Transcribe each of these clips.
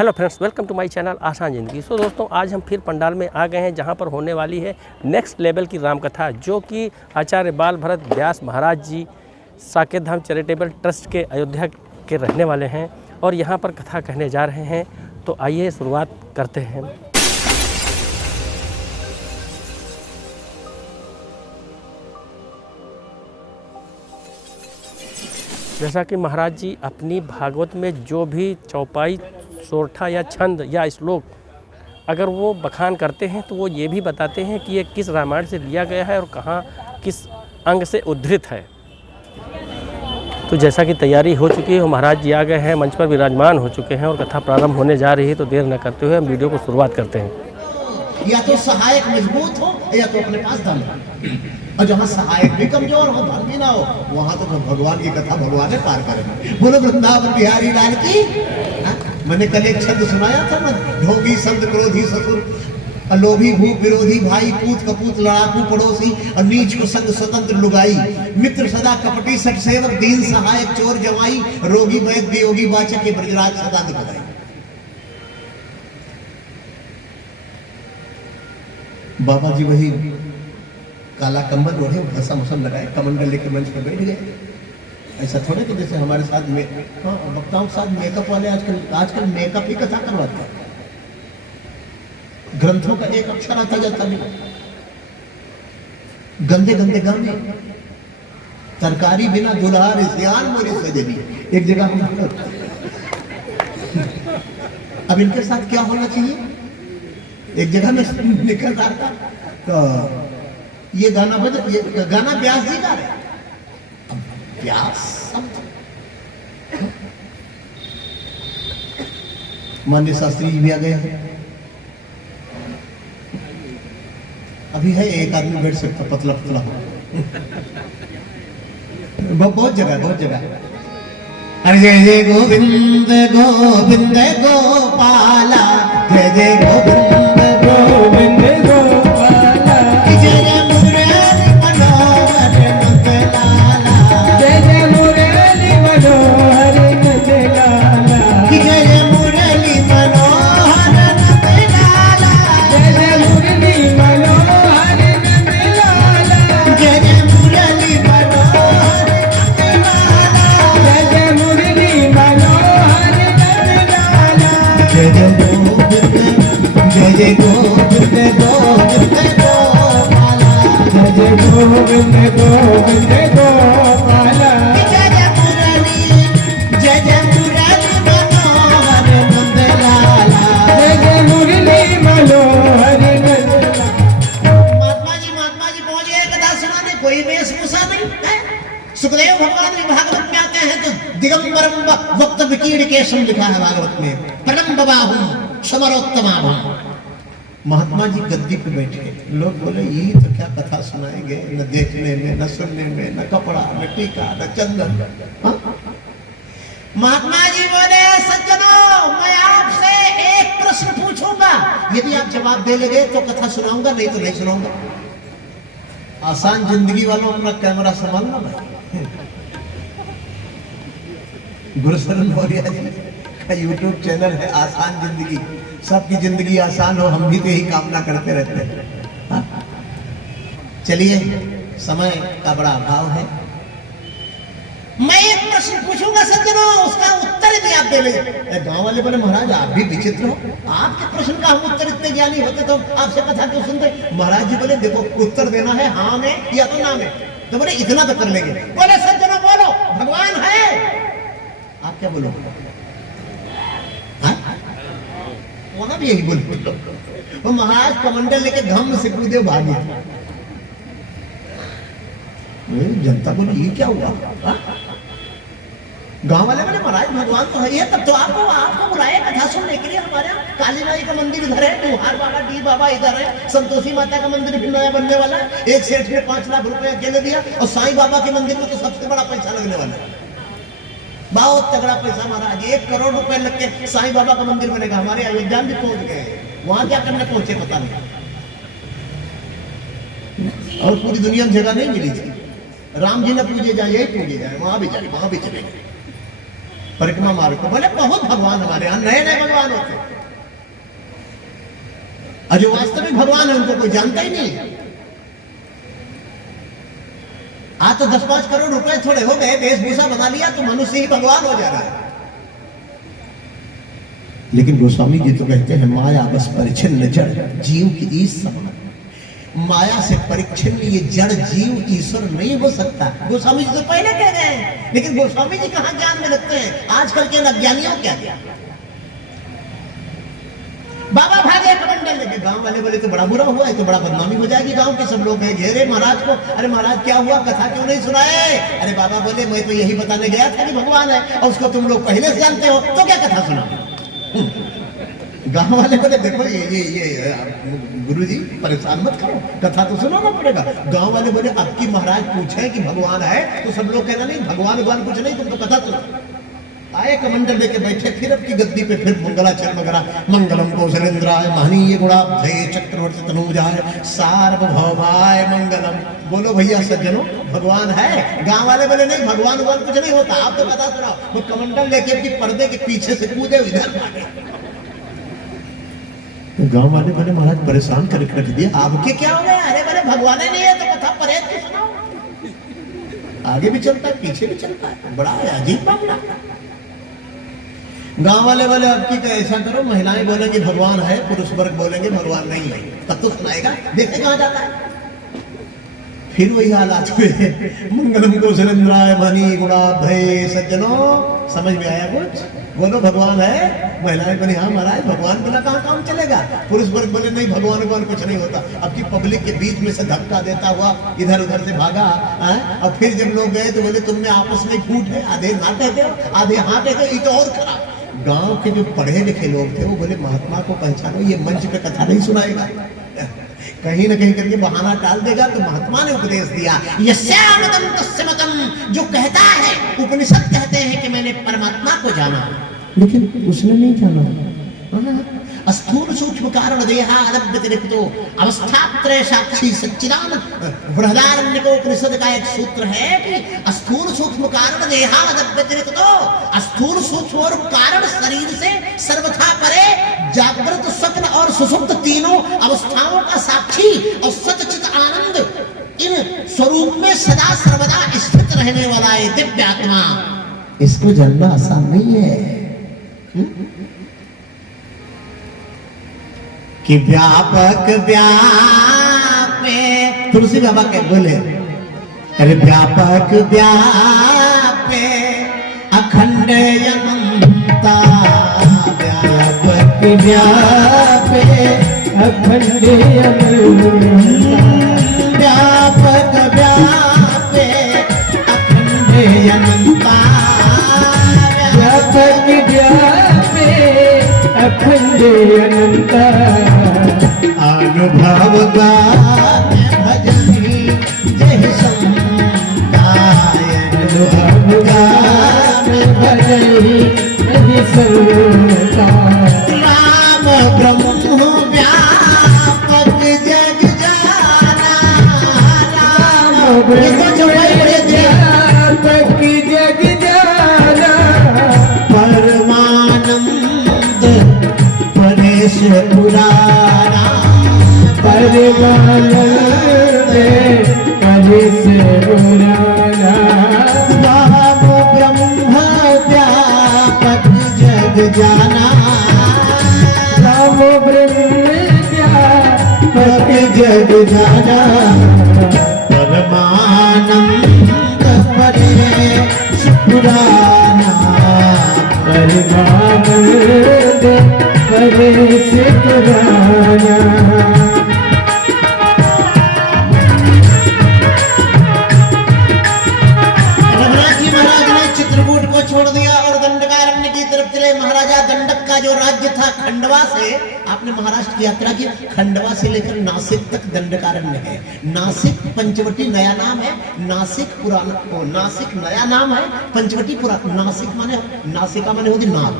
Hello friends, welcome to my channel Aasan Zindagi. सो दोस्तों, आज हम फिर पंडाल में आ गए हैं जहां पर होने वाली है नेक्स्ट लेवल की रामकथा, जो कि आचार्य बाल भरत व्यास महाराज जी साकेत धाम चैरिटेबल ट्रस्ट के अयोध्या के रहने वाले हैं और यहां पर कथा कहने जा रहे हैं। तो आइए शुरुआत करते हैं। जैसा कि महाराज जी अपनी भागवत में जो भी चौपाई, सोरठा या छंद या श्लोक अगर वो बखान करते हैं तो वो ये भी बताते हैं कि ये किस रामायण से लिया गया है और कहाँ किस अंग से उद्धृत है। तो जैसा कि तैयारी हो चुकी है, महाराज जी आ गए हैं, मंच पर विराजमान हो चुके हैं और कथा प्रारंभ होने जा रही है। तो देर न करते हुए हम वीडियो को शुरुआत करते हैं। या तो सहायक मजबूत हो या तो अपने पास धन हो, और जहाँ सहायक भी कमजोर हो, धन भी ना हो, वहां तो भगवान की कथा भगवान ने पार करेगा। बोलो वृंदावन बिहारी लाल की। मैंने कल एक शब्द सुनाया था ना, ढोंगी संत क्रोधी ससुर, लोभी भूप विरोधी भाई, पूत कपूत लड़ाकू पड़ोसी, और नीच को संग स्वतंत्र लुगाई, मित्र सदा कपटी सठ सेवक, दीन सहायक चोर जवाई, रोगी वैद्य वियोगी वाचक के ब्रजराज सदा दुखदाई। बाबा जी वही काला कंबल ओढ़े, भसम भसम लगाए, कमंडल लेकर मंच पर बैठ गए। ऐसा थोड़े कि जैसे हमारे साथ में वक्ताओं के साथ मेकअप वाले आजकल मेकअप ही कथा करवाते हैं। ग्रंथों का एक अक्षर आता जाता नहीं, गंदे गंदे गाने, तरकारी बिना दुल्हार सियान मोरी सजनी। एक जगह अब इनके साथ क्या होना चाहिए, एक जगह में निकल रहा था तो ये गाना गाना व्यास जी गा रहे। अब व्यास मान्य शास्त्री जी भी आ गए हैं। अभी है एक आदमी बैठ सकता, पतला पतला हो। बहुत जगह। अरे जय जय गोविंद गोविंद गोपाला, जय जय गोविंद गोविंद गोपाला, जय जय मुरली मनोहर नंदलाला, जय जय मुरली मनोहर नंदलाला, जय जय मुरली मनोहर नंदलाला, जय जय मुरली मनोहर नंदलाला, जय जय मुरली मनोहर नंदलाला, जय जय मुरली मनोहर नंदलाला, जय जय जय जय गोविंद गोविंद गोपाला, जय जय गोविंद गोविंद गोपाला, जय जय मुरली मनोहर नंदलाला, जय जय मुरली मनोहर नंदलाला। महात्मा जी पहुंच गए कथा सुनाने, कोई वेशभूषा नहीं है। सुखदेव भगवान भी भागवत में आते हैं तो दिगंबरम वक्त विकीर्ण केशम लिखा है भागवत में, प्रलंब बाहु समरोत्तमा। महात्मा जी गद्दी पे बैठे, लोग बोले ये तो क्या कथा सुनाएंगे, न देखने में, न सुनने में, न कपड़ा, न टीका, न चंदन। महात्मा जी बोले, सज्जनों, मैं आपसे एक प्रश्न पूछूंगा, यदि आप जवाब दे लगे तो कथा सुनाऊंगा, नहीं तो नहीं सुनाऊंगा। आसान जिंदगी वालों, अपना कैमरा संभालना भाई। गुरुशरण मौर्य जी का यूट्यूब चैनल है आसान जिंदगी। सबकी जिंदगी आसान हो, हम भी तो यही कामना करते रहते हैं। चलिए, समय का बड़ा अभाव है। मैं एक प्रश्न पूछूंगा सज्जनों, उसका उत्तर भी आप दे लेंगे। गांव वाले बोले, महाराज आप भी विचित्र हो, आपके प्रश्न का हम उत्तर इतने ज्ञानी होते तो आपसे कथा क्यों सुनते। महाराज जी बोले, देखो उत्तर देना है हाँ में या तो ना में। तो बोले इतना तो कर लेंगे। बोले सज्जनों बोलो, भगवान है। आप क्या बोलो, वहां भी यही बोले। वो महाराज कमंडल लेके घम से कूदे भागे। जनता बोली ये क्या हुआ। गांव वाले बोले, महाराज भगवान तो है, तब तो आपको बुलाया कथा सुनने के लिए। हमारे यहाँ काली माई का मंदिर इधर है, त्योहार बाबा डी बाबा इधर है, संतोषी माता का मंदिर भी नया बनने वाला है। एक सेठ ने 5 लाख रुपए अकेले दिया, और साईं बाबा के मंदिर में तो सबसे बड़ा पैसा लगने वाला है। बहुत तगड़ा पैसा महाराज, 1 करोड़ रुपए लग के साईं बाबा का मंदिर बनेगा। हमारे अयोध्या भी पहुंच गए, वहां क्या करने पहुंचे पता नहीं, और पूरी दुनिया में जगह नहीं मिली थी। राम जी ने पूजे जाए, यही पूजे जाए, वहां भी चलेंगे। परिक्रमा मार्ग को बोले बहुत भगवान हमारे यहाँ नए नए भगवान होते। और जो वास्तविक भगवान है उनको कोई जानता ही नहीं। आज तो 10-5 करोड़ रुपए थोड़े हो गए, वेशभूषा बना लिया तो मनुष्य ही भगवान हो जा रहा है। लेकिन गोस्वामी जी तो कहते हैं माया बस परिच्छिन्न जड़ जीव की ईश समान। माया से परिच्छिन्न ये जड़ जीव ईश्वर नहीं हो सकता। गोस्वामी जी तो पहले कह गए हैं, लेकिन गोस्वामी जी कहां ज्ञान में लगते हैं, आजकल के अज्ञानियों क्या क्या। बाबा भागे कमंडल लेके, गांव वाले बोले तो बड़ा बुरा हुआ है, तो बड़ा बदनामी हो जाएगी, गांव के सब लोग घेरे महाराज को। अरे महाराज क्या हुआ, कथा क्यों नहीं सुनाए? अरे बाबा बोले मैं तो यही बताने गया था कि भगवान है और उसको तुम लोग पहले से जानते हो, तो क्या कथा सुना? गांव वाले बोले देखो ये गुरुजी परेशान मत करो, कथा तो सुनाना पड़ेगा। गांव वाले बोले अब की महाराज पूछे कि भगवान है तो सब लोग कहना नहीं भगवान कुछ नहीं, तुम तो कथा सुनो। आए कमंडल लेके बैठे, फिर अब की गद्दी पे फिर मंगलाचरण वगैरह। मंगलम कौशलेंद्राय महनीय गुणाब्धये चक्रवर्ती तनूजाय सार्वभौमाय मंगलम। बोलो भैया सज्जनों भगवान है। गांव वाले बोले नहीं भगवान कुछ नहीं होता, आप तो कथा सुनाओ। वो कमंडल लेके पर्दे के पीछे से कूदे इधर भागे। तो गांव वाले बोले महाराज परेशान करके रख दिया, आपके क्या हो गया? अरे बोले भगवान नहीं है तो कथा परहेज की सुनाओ। आगे भी चलता है पीछे भी चलता है, बड़ा अजीब मामला। गांव वाले बोले अब की ऐसा करो, महिलाएं बोलेंगे भगवान है, पुरुष वर्ग बोलेंगे भगवान नहीं है, तब तो सुनाएगा, देखे कहां जाता है। फिर वही हालात हुए। मंगलम कौशलेंद्राय महनीय गुणाब्धये। सज्जनों समझ में आया कुछ? बोलो भगवान है। महिलाएं बोली हाँ महाराज भगवान बिना कहाँ काम चलेगा। पुरुष वर्ग बोले नहीं भगवान कुछ नहीं होता। अब की पब्लिक के बीच में से धक्का देता हुआ इधर उधर से भागा है? और फिर जब लोग गए तो बोले तुम में आपस में फूट है, आधे ना कहते हो आधे हाँ कहते हो, ये तो और खराब। गांव के जो पढ़े लिखे लोग थे वो बोले महात्मा को पहचानो, ये मंच पे कथा नहीं सुनाएगा, कहीं ना कहीं करके बहाना टाल देगा। तो महात्मा ने उपदेश दिया यस्यामतम तस्मतम, जो कहता है उपनिषद कहते हैं कि मैंने परमात्मा को जाना, लेकिन उसने नहीं जाना। स्थूल सूक्ष्म कारण देहादव्यतिरिक्तो अवस्थात्रय साक्षी सच्चिदानंद। बृहदारण्यकोपनिषद का एक सूत्र है कि स्थूल सूक्ष्म कारण देहादव्यतिरिक्तो, स्थूल सूक्ष्म और कारण शरीर से सर्वथा परे जागृत स्वप्न और सुषुप्त तीनों अवस्थाओं का साक्षी और सच्चित आनंद इन स्वरूप में सदा सर्वदा स्थित रहने वाला है दिव्य आत्मा। इसको जानना आसान नहीं है कि व्यापक व्यापे। तुलसी बाबा के बोले अरे व्यापक व्यापे अखंड अनंता, व्यापक व्यापे अखंड अनंता, व्यापक व्यापे अखंड अनंता, व्यापक व्यापे अखंड अनंता। अनुभव गान भजनी जय संताय, अनुभव गान भजनी जय संताय। राम ब्रह्म व्यापक जग जाना, राम ब्रह्म व्यापक जग जाना, परमानंद परेश पुराना, परमानंद परेश पुराना। राम ब्रह्म व्यापक जग जाना, राम ब्रह्म व्यापक जग जाना, परमानंद परेश पुराना, परमानंद परेश पुराना। छोड़ दिया और दंडकारण्य की तरफ चले। महाराजा दंडक का जो राज्य था खंडवा से, आपने महाराष्ट्र की यात्रा की, खंडवा से लेकर नासिक तक दंडकारण्य है। नासिक पंचवटी नया नाम है, नासिक पुराना, नासिक नया नाम है, पंचवटी पुराना। नासिक माने नासिका माने होती नाक,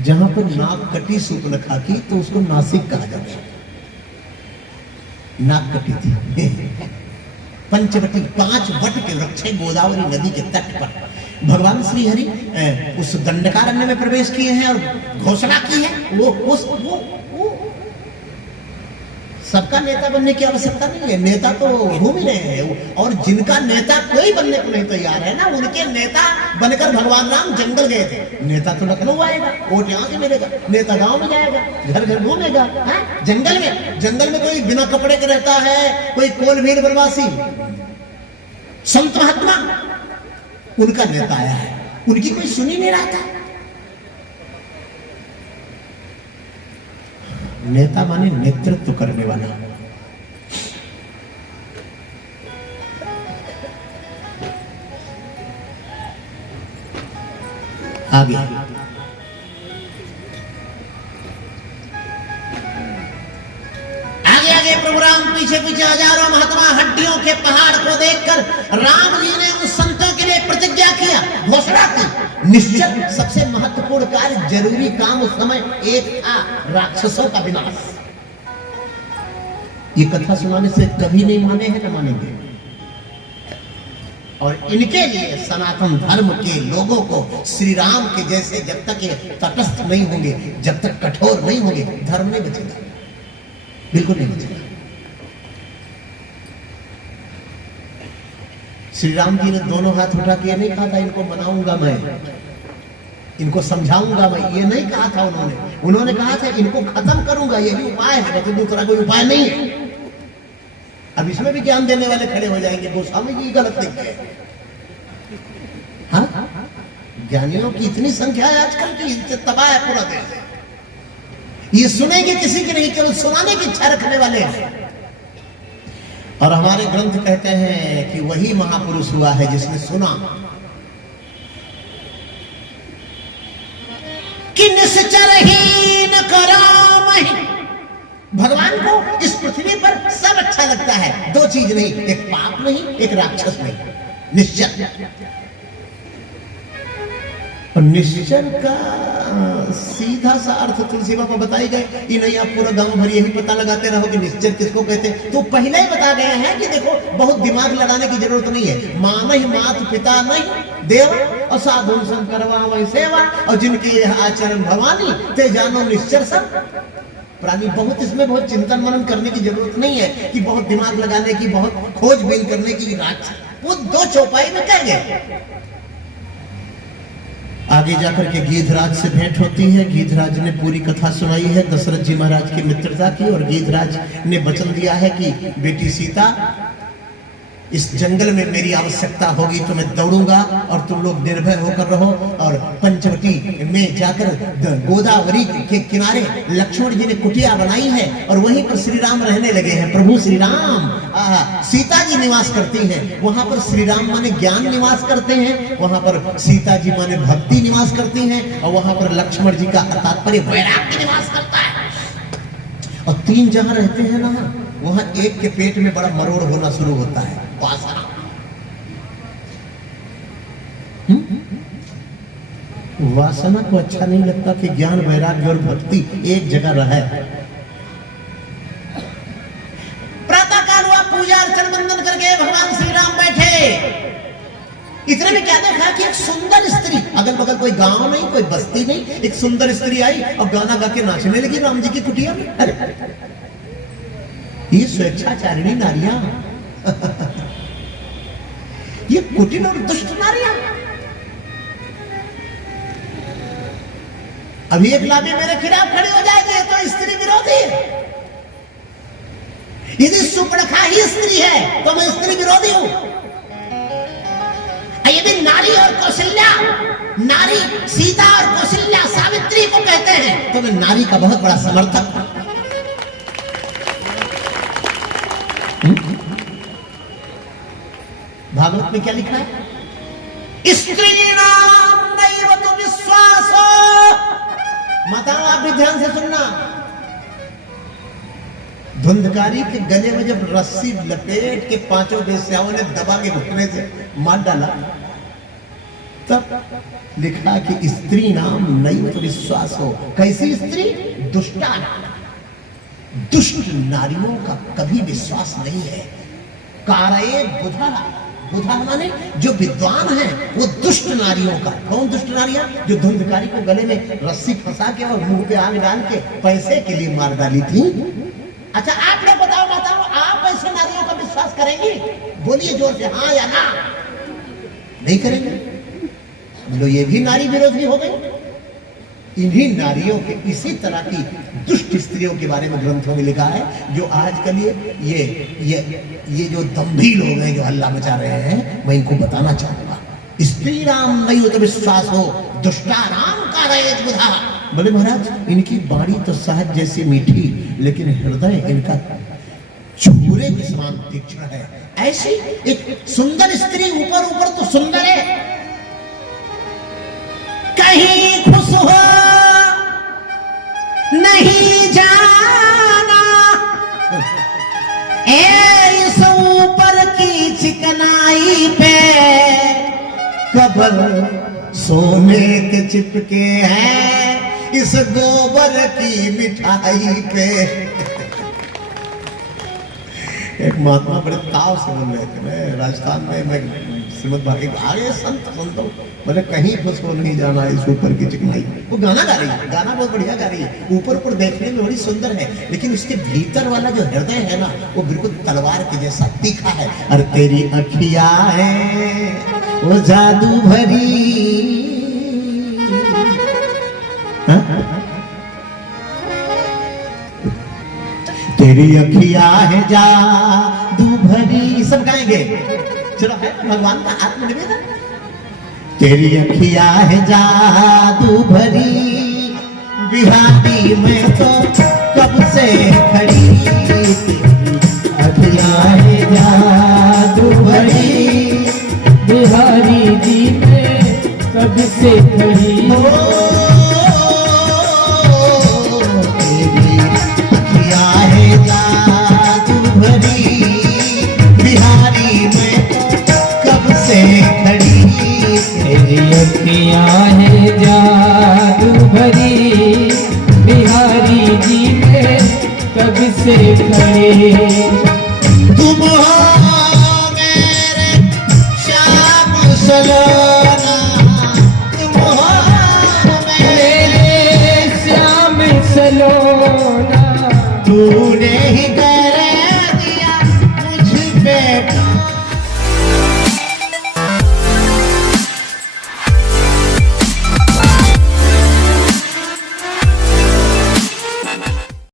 जहां पर नाक कटी सूर्पनखा की तो उसको नासिक कहा जाता है, नाक कटी थी। पंचवटी 5 वट के वृक्ष गोदावरी नदी के तट पर भगवान श्री हरि उस दंडकारण्य में प्रवेश किए हैं और घोषणा की है। वो सबका नेता बनने की आवश्यकता नहीं है, नेता तो घूम ही रहे हैं। और जिनका नेता कोई बनने को नहीं तैयार है ना, उनके नेता बनकर भगवान राम जंगल गए थे। नेता तो लखनऊ आएगा, वोट यहाँ से मिलेगा, नेता गांव में जाएगा, घर घर घूमेगा, जंगल में कोई बिना कपड़े के रहता है, कोई कोलभीर बनवासी, संत महात्मा, उनका नेता आया है, उनकी कोई सुनी नहीं रहा था। नेता माने नेतृत्व करने वाला। आगे आगे प्रभु राम पीछे पीछे हजारों महात्मा हड्डियों के पहाड़ को देखकर राम जी ने उन संतों के लिए प्रतिज्ञा किया, घोषणा की। निश्चय सबसे महत्वपूर्ण कार्य, जरूरी काम उस समय एक था, राक्षसों का विनाश। ये कथा सुनाने से कभी नहीं माने हैं, न मानेंगे। और इनके लिए सनातन धर्म के लोगों को श्री राम के जैसे जब तक ये तटस्थ नहीं होंगे, जब तक कठोर नहीं होंगे, धर्म नहीं बचेगा, बिल्कुल नहीं बचेगा। श्री राम जी ने दोनों हाथ उठा के नहीं कहा था इनको मनाऊंगा मैं, इनको समझाऊंगा मैं, ये नहीं कहा था उन्होंने कहा था इनको खत्म करूंगा, यही उपाय है, तो दूसरा कोई उपाय नहीं है। अब इसमें भी ज्ञान देने वाले खड़े हो जाएंगे, गोस्वामी जी गलत लिख गए। हाँ, ज्ञानियों की इतनी संख्या है आजकल की, इससे तबाह है पूरा देश। ये सुनेंगे किसी की नहीं, केवल सुनाने की इच्छा रखने वाले हैं। और हमारे ग्रंथ कहते हैं कि वही महापुरुष हुआ है जिसने सुना कि निश्चर ही न कराम ही। भगवान को इस पृथ्वी पर सब अच्छा लगता है, दो चीज नहीं, एक पाप नहीं, एक राक्षस नहीं, निश्चर। और निश्चर का सीधा सा अर्थ तुलसी बाबा बताई गए, ये नहीं आप पूरा गांव भर यही पता लगाते रहो कि निश्चर किसको कहते हैं। तो पहले ही बता गए हैं कि देखो बहुत दिमाग लगाने की जरूरत नहीं है। मान ही मात पिता नहीं देव और साधु शंकर वही सेवा, और जिनकी आचरण भवानी ते जानो निश्चर सब प्राणी। बहुत इसमें बहुत चिंतन मनन करने की जरूरत नहीं है कि बहुत दिमाग लगाने की, बहुत खोजबीन करने की। वो दो चौपाई में कहेंगे। आगे जाकर के गीधराज से भेंट होती है। गीधराज ने पूरी कथा सुनाई है दशरथ जी महाराज की मित्रता की, और गीधराज ने वचन दिया है कि बेटी सीता, इस जंगल में मेरी आवश्यकता होगी तो मैं दौड़ूंगा और तुम लोग निर्भय होकर रहो। और पंचवटी में जाकर गोदावरी के किनारे लक्ष्मण जी ने कुटिया बनाई है और वहीं पर श्री राम रहने लगे हैं। प्रभु श्री राम, सीता जी निवास करती हैं वहां पर। श्री राम माने ज्ञान निवास करते हैं वहां पर, सीता जी माने भक्ति निवास करती हैं, और वहां पर लक्ष्मण जी का तात्पर्य वैराग्य निवास करता है। और तीन जहां रहते हैं ना, वहां एक के पेट में बड़ा मरोड़ होना शुरू होता है, वासना। वासना को अच्छा नहीं लगता कि ज्ञान वैराग्य और भक्ति एक जगह रहे। प्रातः काल हुआ, पूजा अर्चन वंदन करके भगवान श्री राम बैठे। इतने में क्या देखा कि एक सुंदर स्त्री, अगल बगल कोई गांव नहीं, कोई बस्ती नहीं, एक सुंदर स्त्री आई और गाना गा के नाचने लगी राम जी की कुटिया में। अरे ये स्वेच्छाचारिणी नारियां, ये कुटिल और दुष्ट नारियां। अभी एक लाभी मेरे खिलाफ खड़ी हो जाएगी तो स्त्री विरोधी है। यदि सुपर्णखा ही स्त्री है तो मैं स्त्री विरोधी हूं। यदि नारी और कौशल्या, नारी सीता और कौशल्या सावित्री को कहते हैं तो मैं नारी का बहुत बड़ा समर्थक हूं। भागवत में क्या लिखा है? स्त्री नाम दैव तो विश्वासो। माता आप भी ध्यान से सुनना। धुंधकारी के गले में जब रस्सी लपेट के पांचों वेश्याओं ने दबा के घुटने से मार डाला, तब लिखा कि स्त्री नाम नैव तो विश्वास हो। कैसी स्त्री? दुष्टा। दुष्ट नारियों का कभी विश्वास नहीं है। कारये बुधा, बुधा माने जो विद्वान है वो दुष्ट नारियों का। कौन दुष्ट नारियां? जो धुंधकारी को गले में रस्सी फंसा के और मुंह पे आग डाल के पैसे के लिए मार डाली थी। अच्छा आप लोग बताओ माताओं, आप ऐसे नारियों का विश्वास करेंगी? बोलिए जोर से, हाँ या ना। नहीं करेंगे। बोलो ये भी नारी विरोधी हो गई। इन्हीं नारियों के इसी तरह की दुष्ट स्त्रियों के बारे में ग्रंथों में लिखा है, जो आजकल ये जो दंभी लोग हैं जो हल्ला मचा रहे हैं, मैं इनको बताना चाहूंगा। स्त्री राम नहीं तो विश्वास हो, दुष्टा राम का रहे बुधा। बोले महाराज इनकी बाणी तो सहज जैसी मीठी, लेकिन हृदय इनका छुरे के समान तीक्ष्ण है। ऐसी एक सुंदर स्त्री ऊपर ऊपर तो सुंदर है, कहीं खुश हो नहीं जाना, इस ऊपर की चिकनाई पे कबर सोने के चिपके हैं, इस गोबर की मिठाई पे। एक महात्मा बड़े ताव से बोल रहे थे, मैं राजस्थान में मैं श्रीमद भागवत आगे संत सुनता हूँ, बोले कहीं खुश हो नहीं जाना इस ऊपर की चिकनाई। वो गाना गा रही है, गाना बहुत बढ़िया गा रही है, ऊपर ऊपर देखने में बड़ी सुंदर है, लेकिन उसके भीतर वाला जो हृदय है ना, वो बिल्कुल तलवार के जैसा तीखा है। और तेरी अखियां है वो जादू भरी, तेरी अखियां है जादू भरी। सब गाएंगे, चलो है भगवान का आत्मनिवेदन। तेरी अखियां है जादू भरी, बिहारी में तो कब से खड़ी, अखियां है जादू भरी, बिहारी जी में कब से खड़ी। तेरी अखियां है जादू भरी, बिहारी में कब से खड़ी, तेरी अखियां है जादू भरी, बिहारी जी में कब से खड़े। तुम हो मेरे श्याम सलोना, तुम हो मेरे श्याम सलोना, तूने ही